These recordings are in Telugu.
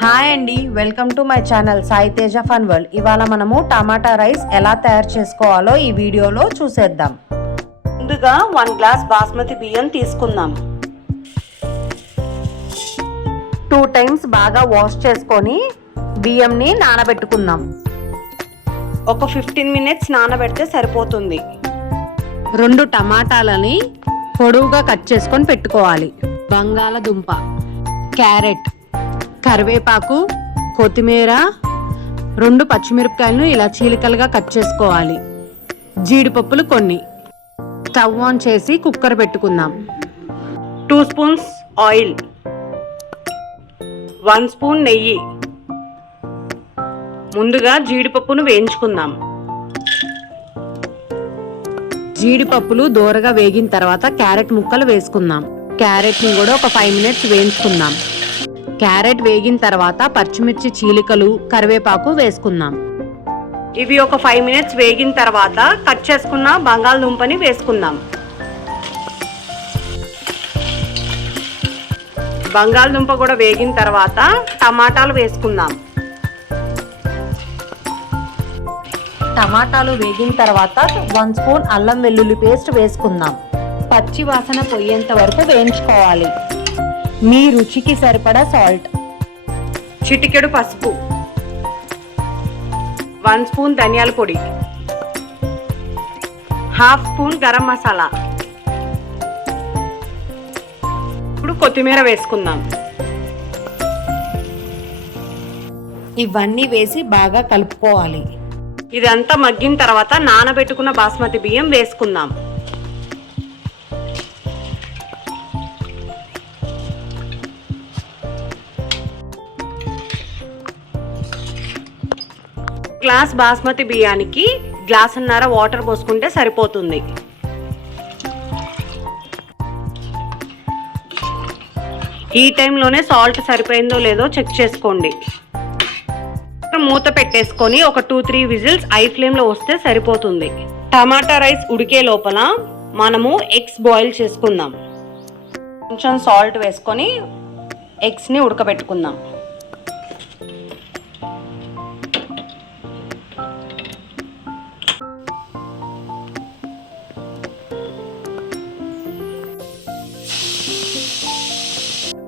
హాయ్ అండి welcome to my channel Sai Teja fun world. ఇవాళ మనము టమాటా రైస్ ఎలా తయారు చేసుకోవాలో ఈ వీడియోలో చూసేద్దాం. ముందుగా వన్ గ్లాస్ బాస్మతి బియ్యం తీసుకుందాం. టూ టైమ్స్ బాగా వాష్ చేసుకొని బియ్యంని నానబెట్టుకుందాం. ఒక ఫిఫ్టీన్ మినిట్స్ నానబెడితే సరిపోతుంది. రెండు టమాటాలని పొడవుగా కట్ చేసుకొని పెట్టుకోవాలి. బంగాళదుంప క్యారెట్ కరివేపాకు కొత్తిమీర రెండు పచ్చిమిరపకాయలను ఇలా చీలికలుగా కట్ చేసుకోవాలి. జీడిపప్పులు కొన్ని. స్టవ్ ఆన్ చేసి కుక్కర్ పెట్టుకుందాం. Two spoons oil. One spoon నెయ్యి. ముందుగా జీడిపప్పును వేయించుకుందాం. జీడిపప్పులు దోరగా వేగిన తర్వాత క్యారెట్ ముక్కలు వేసుకుందాం. క్యారెట్ని కూడా ఒక ఫైవ్ మినిట్స్ వేయించుకుందాం. క్యారెట్ వేగిన తర్వాత పచ్చిమిర్చి చీలికలు కరివేపాకు వేసుకుందాం. ఇవి ఒక ఫైవ్ మినిట్స్ వేగిన తర్వాత కట్ చేసుకున్న బంగాళదుంపని వేసుకుందాం. బంగాళదుంప కూడా వేగిన తర్వాత టమాటాలు వేసుకుందాం. టమాటాలు వేగిన తర్వాత వన్ స్పూన్ అల్లం వెల్లుల్లి పేస్ట్ వేసుకుందాం. పచ్చి వాసన పోయేంత వరకు వేయించుకోవాలి. మీ రుచికి సరిపడా సాల్ట్ చిటికెడు పసుపు. వన్ స్పూన్ ధనియాల పొడి. Half spoon garam masala. ఇప్పుడు కొత్తిమీర వేసుకుందాం. ఇవన్నీ వేసి బాగా కలుపుకోవాలి. ఇదంతా మగ్గిన తర్వాత నానబెట్టుకున్న బాస్మతి బియ్యం వేసుకుందాం. గ్లాస్ బాస్మతి బియ్యానికి గ్లాసున్నర వాటర్ పోసుకుంటే సరిపోతుంది. ఈ టైంలోనే సాల్ట్ సరిపోయిందో లేదో చెక్ చేసుకోండి. మూత పెట్టేసుకొని ఒక టూ త్రీ విజిల్స్ ఐ ఫ్లేమ్లో వస్తే సరిపోతుంది. టమాటా రైస్ ఉడికే లోపల మనము ఎగ్స్ బాయిల్ చేసుకుందాం. కొంచెం సాల్ట్ వేసుకొని ఎగ్స్ని ఉడకబెట్టుకుందాం.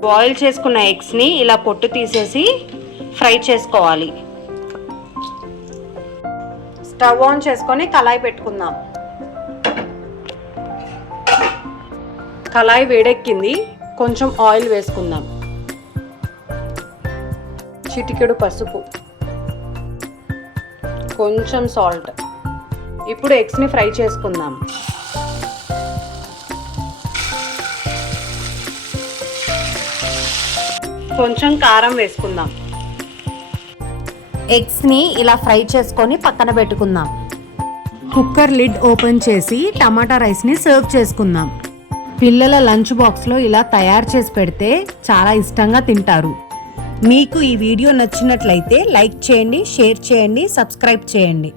బాయిల్ చేసుకున్న ఎగ్స్ని ఇలా పొట్టు తీసేసి ఫ్రై చేసుకోవాలి. స్టవ్ ఆన్ చేసుకొని కళాయి పెట్టుకుందాం. కళాయి వేడెక్కింది. కొంచెం ఆయిల్ వేసుకుందాం. చిటికెడు పసుపు. కొంచెం సాల్ట్. ఇప్పుడు ఎగ్స్ని ఫ్రై చేసుకుందాం. కొంచెం కారం వేసుకుందాం. ఎగ్స్ని ఇలా ఫ్రై చేసుకొని పక్కన పెట్టుకుందాం. కుక్కర్ లిడ్ ఓపెన్ చేసి టమాటా రైస్ని సర్వ్ చేసుకుందాం. పిల్లల లంచ్ బాక్స్లో ఇలా తయారు చేసి పెడితే చాలా ఇష్టంగా తింటారు. మీకు ఈ వీడియో నచ్చినట్లయితే లైక్ చేయండి షేర్ చేయండి సబ్స్క్రైబ్ చేయండి.